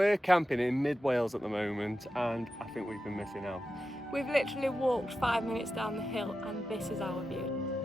we're camping in mid Wales at the moment, and I think we've been missing out. We've literally walked 5 minutes down the hill and this is our view.